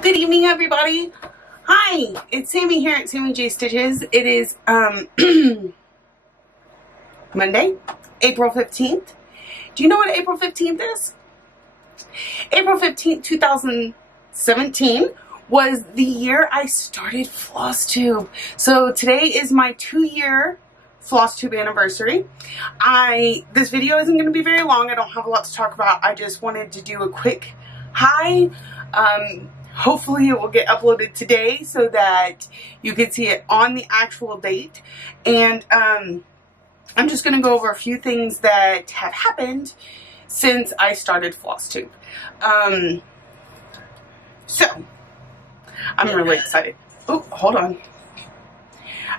Good evening, everybody. Hi, it's Sammy here at Sammy J Stitches. It is Monday, April 15th. Do you know what April 15th is? April 15th, 2017 was the year I started Flosstube. So today is my 2-year Flosstube anniversary. This video isn't going to be very long. I don't have a lot to talk about. I just wanted to do a quick hi. Hopefully it will get uploaded today so that you can see it on the actual date. And I'm just going to go over a few things that have happened since I started Flosstube. So, I'm really excited. Oh, hold on.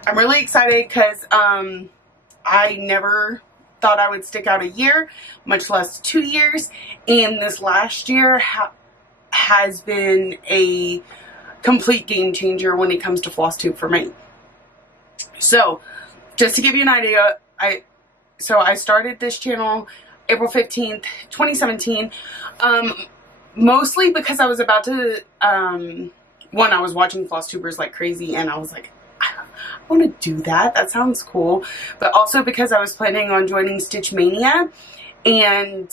I'm really excited because I never thought I would stick out a year, much less 2 years. And this last year has been a complete game changer when it comes to Flosstube for me. So, just to give you an idea, I started this channel April 15th, 2017, mostly because I was about to, I was watching Flosstubers like crazy, and I was like, I want to do that. That sounds cool. But also because I was planning on joining Stitch Mania, and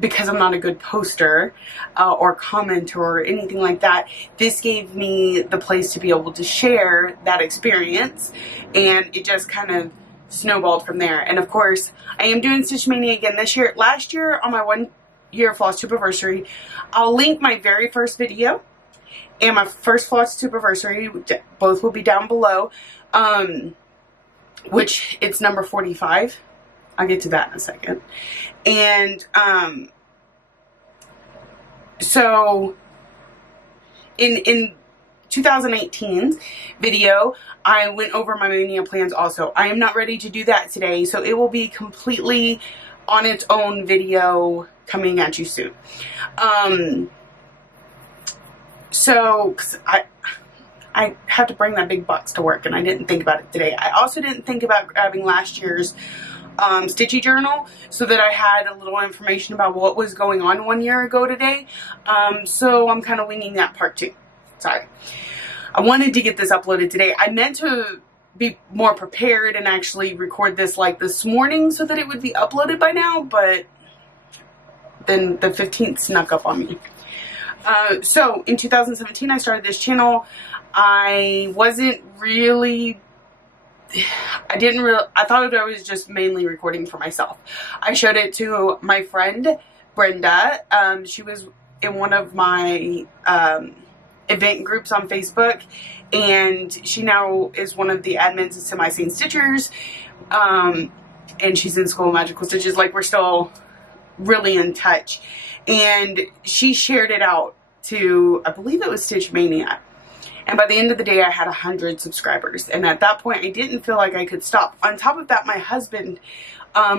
because I'm not a good poster or commenter or anything like that, this gave me the place to be able to share that experience, and it just kind of snowballed from there. And of course, I am doing Stitch Mania again this year. Last year, on my 1-year Flosstubiversary, I'll link my very first video and my first Flosstubiversary. Both will be down below, which it's number 45. I'll get to that in a second. And so in 2018's video, I went over my Mania plans also. I am not ready to do that today, so it will be completely on its own video coming at you soon. So, 'cause I had to bring that big box to work, and I didn't think about it today. I also didn't think about grabbing last year's Stitchy journal so that I had a little information about what was going on 1 year ago today. So I'm kind of winging that part too. Sorry. I wanted to get this uploaded today. I meant to be more prepared and actually record this like this morning so that it would be uploaded by now, but then the 15th snuck up on me. So in 2017 I started this channel. I wasn't really, I thought I was just mainly recording for myself. I showed it to my friend Brenda. She was in one of my event groups on Facebook, and she now is one of the admins of Sane Stitchers, and she's in School of Magical Stitches. Like, we're still really in touch, and she shared it out to, I believe it was Stitch Mania. And by the end of the day, I had 100 subscribers. And at that point, I didn't feel like I could stop. On top of that, my husband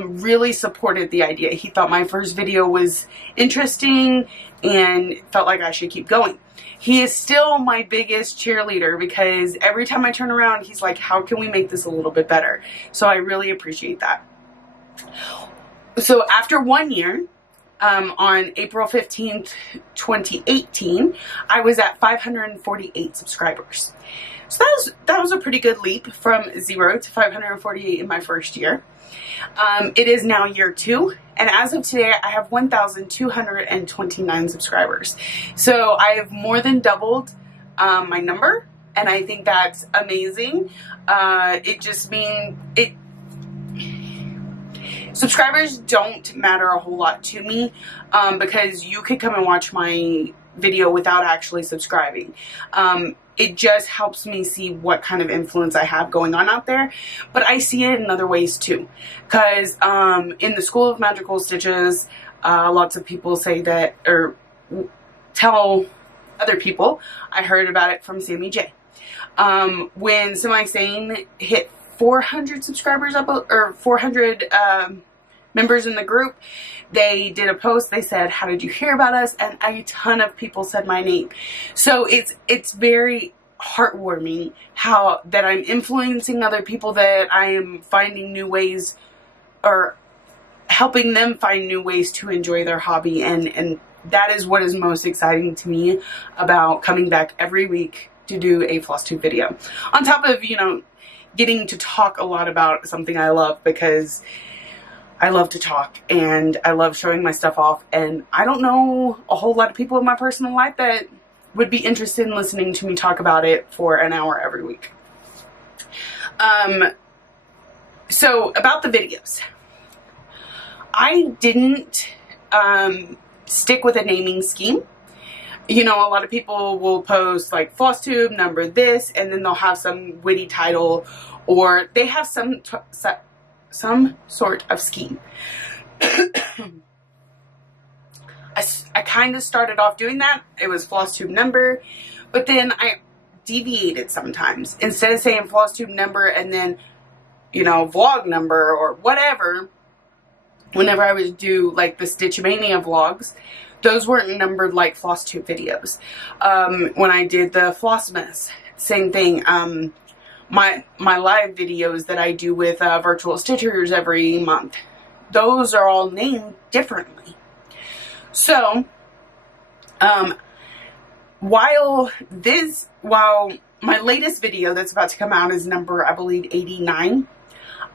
really supported the idea. He thought my first video was interesting and felt like I should keep going. He is still my biggest cheerleader, because every time I turn around, he's like, how can we make this a little bit better? So I really appreciate that. So after 1 year, on April 15th, 2018, I was at 548 subscribers. So that was a pretty good leap from 0 to 548 in my first year. It is now year 2, and as of today, I have 1,229 subscribers. So I have more than doubled my number, and I think that's amazing. It just means subscribers don't matter a whole lot to me, because you could come and watch my video without actually subscribing. It just helps me see what kind of influence I have going on out there, but I see it in other ways too. Because in the School of Magical Stitches, lots of people say that, or tell other people, I heard about it from Sammy J. When Sane hit 400 subscribers up, or 400 members in the group, they did a post. They said, how did you hear about us? And a ton of people said my name. So it's very heartwarming how that I'm influencing other people, that I am finding new ways, or helping them find new ways to enjoy their hobby and that is what is most exciting to me about coming back every week to do a Flosstube video. On top of, you know, getting to talk a lot about something I love, because I love to talk and I love showing my stuff off, and I don't know a whole lot of people in my personal life that would be interested in listening to me talk about it for an hour every week. So about the videos, I didn't stick with a naming scheme. You know, a lot of people will post like Flosstube number this, and then they'll have some witty title, or they have some sort of scheme. I kind of started off doing that. It was Flosstube number, but then I deviated sometimes. Instead of saying Flosstube number and then, you know, vlog number or whatever, whenever I would do like the Stitchmania vlogs, those weren't numbered like Flosstube videos. When I did the Flossmas, same thing. My live videos that I do with virtual stitchers every month, those are all named differently. So, while my latest video that's about to come out is number, I believe, 89,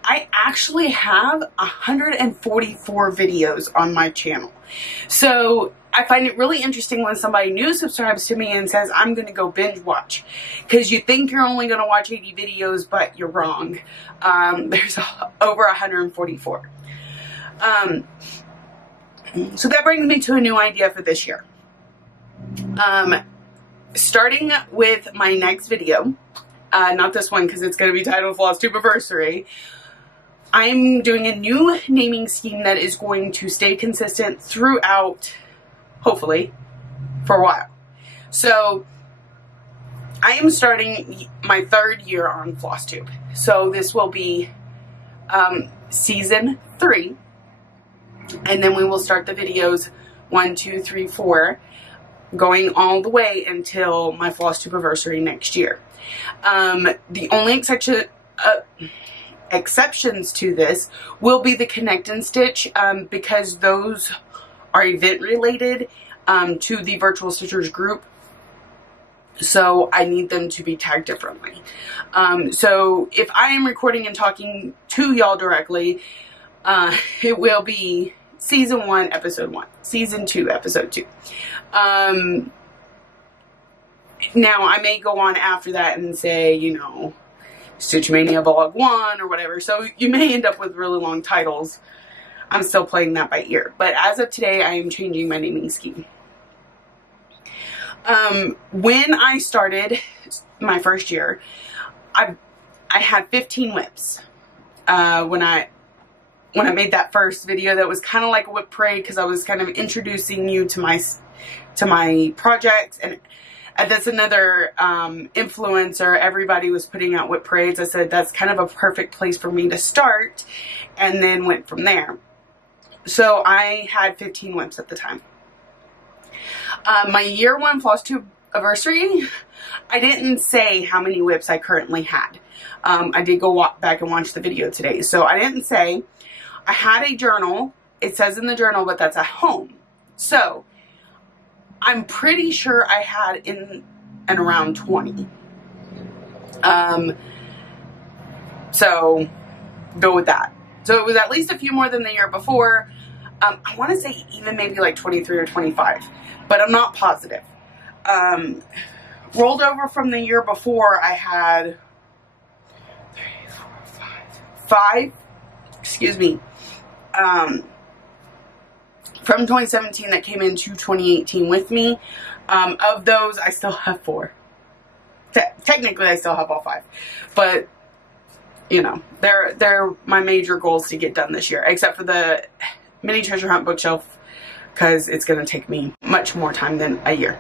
I actually have 144 videos on my channel. So I find it really interesting when somebody new subscribes to me and says, I'm going to go binge watch. Because you think you're only going to watch 80 videos, but you're wrong. There's over 144. So that brings me to a new idea for this year. Starting with my next video, not this one because it's going to be titled Flosstubiversary, I'm doing a new naming scheme that is going to stay consistent throughout, hopefully, for a while. So, I am starting my 3rd year on Flosstube. So, this will be season 3. And then we will start the videos 1, 2, 3, 4, going all the way until my Flosstubiversary next year. The only exceptions to this will be the connect and stitch, because those are event related to the virtual stitchers group, so I need them to be tagged differently. So if I am recording and talking to y'all directly, it will be season 1 episode 1, season 2 episode 2. Now I may go on after that and say, you know, Stitchmania Vlog 1 or whatever, so you may end up with really long titles. I'm still playing that by ear, but as of today, I am changing my naming scheme. When I started my first year, I had 15 whips. When I made that first video, that was kind of like a whip parade, because I was kind of introducing you to my projects, and that's another influencer. Everybody was putting out whip parades. I said that's kind of a perfect place for me to start, and then went from there. So I had 15 whips at the time. My year 1 Flosstubiversary, I didn't say how many whips I currently had. I did go back and watch the video today, so I didn't say. I had a journal. It says in the journal, but that's at home. So I'm pretty sure I had in and around 20. So go with that. So it was at least a few more than the year before. I want to say even maybe like 23 or 25, but I'm not positive. Rolled over from the year before, I had 3, 4, 5, excuse me, from 2017 that came into 2018 with me. Of those, I still have 4. Technically, I still have all 5, but you know, they're my major goals to get done this year, except for the mini treasure hunt bookshelf, because it's going to take me much more time than a year.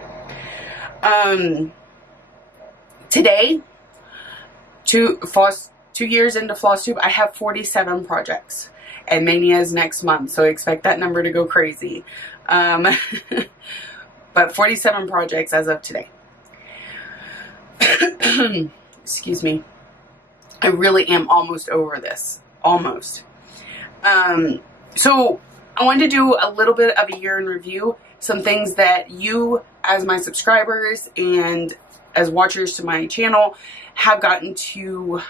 Today, 2 years into Flosstube, I have 47 projects, and Mania is next month, so expect that number to go crazy. But 47 projects as of today. Excuse me. I really am almost over this. Almost. So I wanted to do a little bit of a year in review, some things that you as my subscribers and as watchers to my channel have gotten to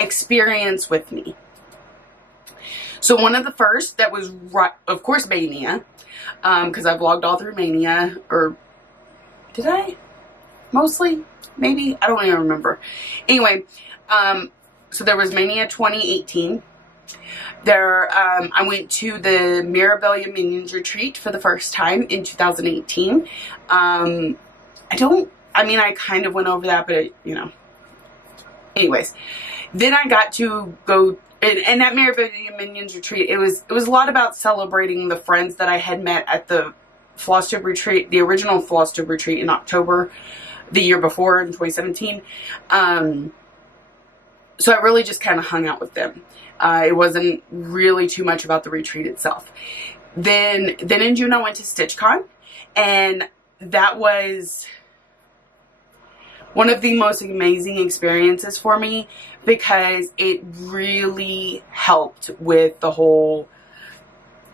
experience with me. So one of the first that was, of course, Mania, because I vlogged all through Mania, or did I? Mostly? Maybe? I don't even remember. Anyway, so there was Mania 2018. There, I went to the Mirabilia Minions Retreat for the first time in 2018. I kind of went over that, but you know. Anyways, then I got to go, and that Mirabilia Minions Retreat, it was a lot about celebrating the friends that I had met at the Flosstube retreat, the original Flosstube retreat in October, the year before in 2017. So I really just kind of hung out with them. It wasn't really too much about the retreat itself. Then in June I went to StitchCon, and that was one of the most amazing experiences for me because it really helped with the whole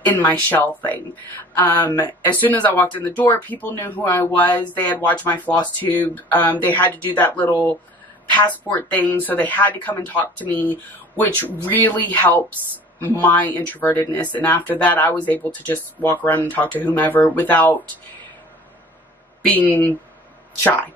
in my shell thing. As soon as I walked in the door, people knew who I was. They had watched my floss tube. They had to do that little passport thing, so they had to come and talk to me, which really helps my introvertedness. And after that, I was able to just walk around and talk to whomever without being shy.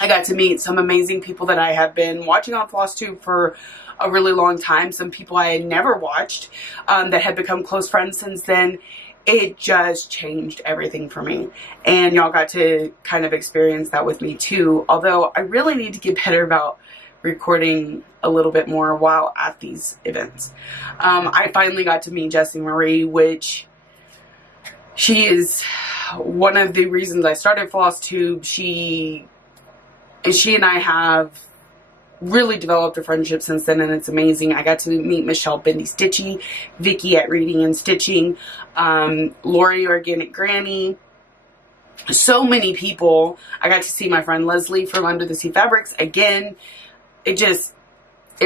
I got to meet some amazing people that I have been watching on Flosstube for a really long time. Some people I had never watched that had become close friends since then. It just changed everything for me. And y'all got to kind of experience that with me too. Although I really need to get better about recording a little bit more while at these events. I finally got to meet Jessie Marie, which she is one of the reasons I started Flosstube. She and I have really developed a friendship since then, and it's amazing. I got to meet Michelle Bendy Stitchy, Vicky at Reading and Stitching, Lori Organic Granny, so many people. I got to see my friend Leslie from Under the Sea Fabrics again. It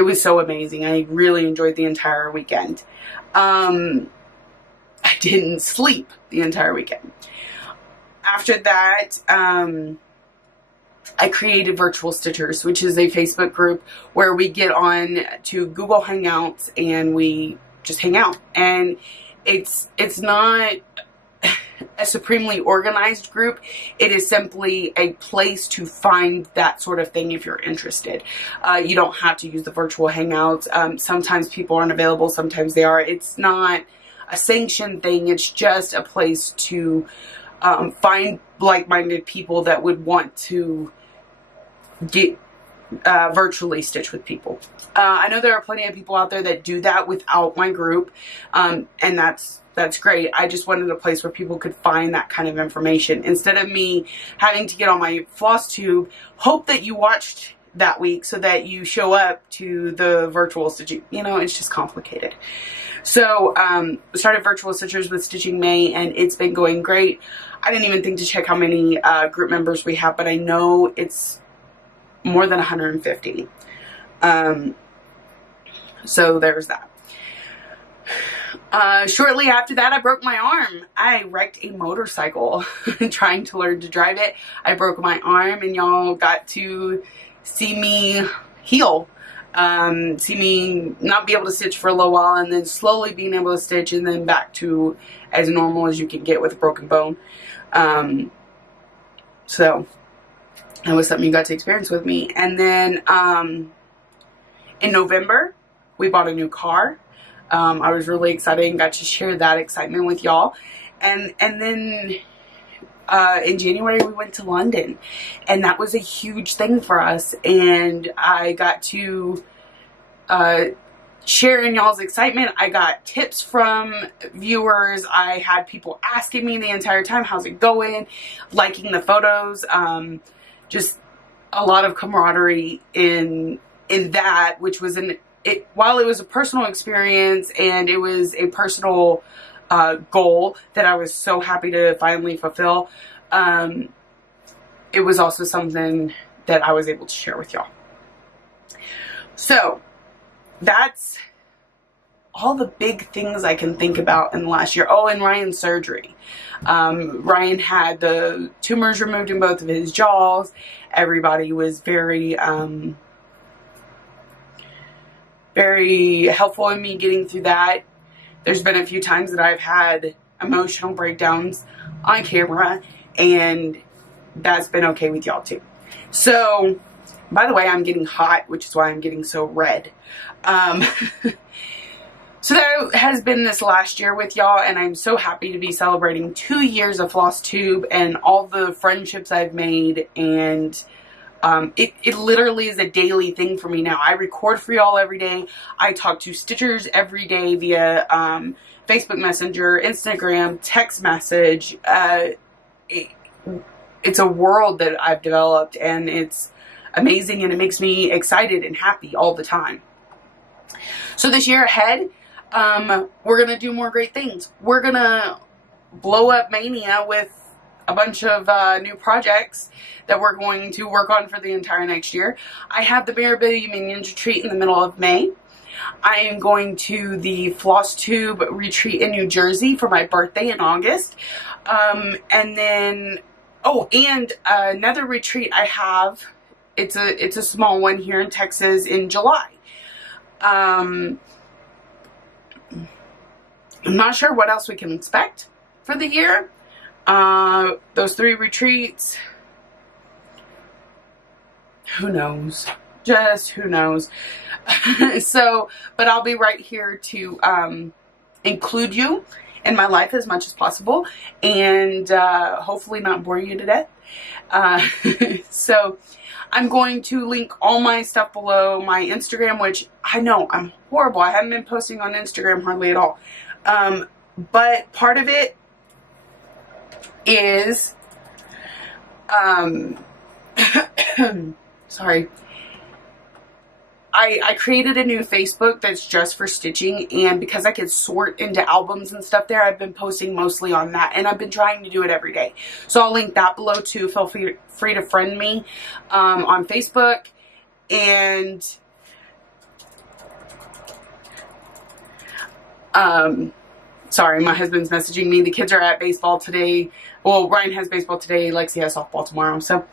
was so amazing. I really enjoyed the entire weekend. I didn't sleep the entire weekend. After that, I created Virtual Stitchers, which is a Facebook group where we get on to Google Hangouts and we just hang out. And it's not a supremely organized group. It is simply a place to find that sort of thing if you're interested. You don't have to use the virtual Hangouts. Sometimes people aren't available, sometimes they are. It's not a sanctioned thing. It's just a place to find like-minded people that would want to get virtually stitch with people. I know there are plenty of people out there that do that without my group, and that's great. I just wanted a place where people could find that kind of information instead of me having to get on my floss tube, hope that you watched that week so that you show up to the virtual stitching. You know, it's just complicated. So started Virtual Stitchers with Stitching May, and it's been going great. I didn't even think to check how many group members we have, but I know it's more than 150. So there's that. Shortly after that, I broke my arm. I wrecked a motorcycle trying to learn to drive it. I broke my arm, and y'all got to see me heal. See me not be able to stitch for a little while, and then slowly being able to stitch, and then back to as normal as you can get with a broken bone. So that was something you got to experience with me. And then in November, we bought a new car. I was really excited and got to share that excitement with y'all. And then in January, we went to London, and that was a huge thing for us. And I got to share in y'all's excitement. I got tips from viewers. I had people asking me the entire time, how's it going, liking the photos. Just a lot of camaraderie in that, which was while it was a personal experience and it was a personal goal that I was so happy to finally fulfill, it was also something that I was able to share with y'all. So that's all the big things I can think about in the last year. Oh, and Ryan's surgery. Ryan had the tumors removed in both of his jaws. Everybody was very, very helpful in me getting through that. There's been a few times that I've had emotional breakdowns on camera, and that's been okay with y'all too. So, by the way, I'm getting hot, which is why I'm getting so red. So that has been this last year with y'all, and I'm so happy to be celebrating 2 years of Flosstube and all the friendships I've made, and it literally is a daily thing for me now. I record for y'all every day. I talk to Stitchers every day via Facebook Messenger, Instagram, text message. It's a world that I've developed, and it's amazing, and it makes me excited and happy all the time. So this year ahead, we're going to do more great things. We're going to blow up Mania with a bunch of new projects that we're going to work on for the entire next year. I have the Mirabilia Minions Retreat in the middle of May. I am going to the Flosstube Retreat in New Jersey for my birthday in August. And then, oh, and another retreat I have, it's a small one here in Texas in July. I'm not sure what else we can expect for the year. Those 3 retreats, who knows? Just who knows? So, but I'll be right here to include you in my life as much as possible, and hopefully not bore you to death. So I'm going to link all my stuff below. My Instagram, which I know I'm horrible. I haven't been posting on Instagram hardly at all. But part of it is, sorry. I created a new Facebook that's just for stitching, and because I could sort into albums and stuff there, I've been posting mostly on that, and I've been trying to do it every day. So I'll link that below too. Feel free to friend me on Facebook. And sorry, my husband's messaging me. The kids are at baseball today. Well, Ryan has baseball today. Lexi has softball tomorrow. So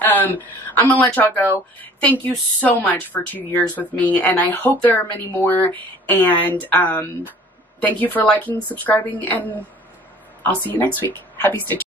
I'm going to let y'all go. Thank you so much for 2 years with me, and I hope there are many more. And thank you for liking, subscribing, and I'll see you next week. Happy stitching.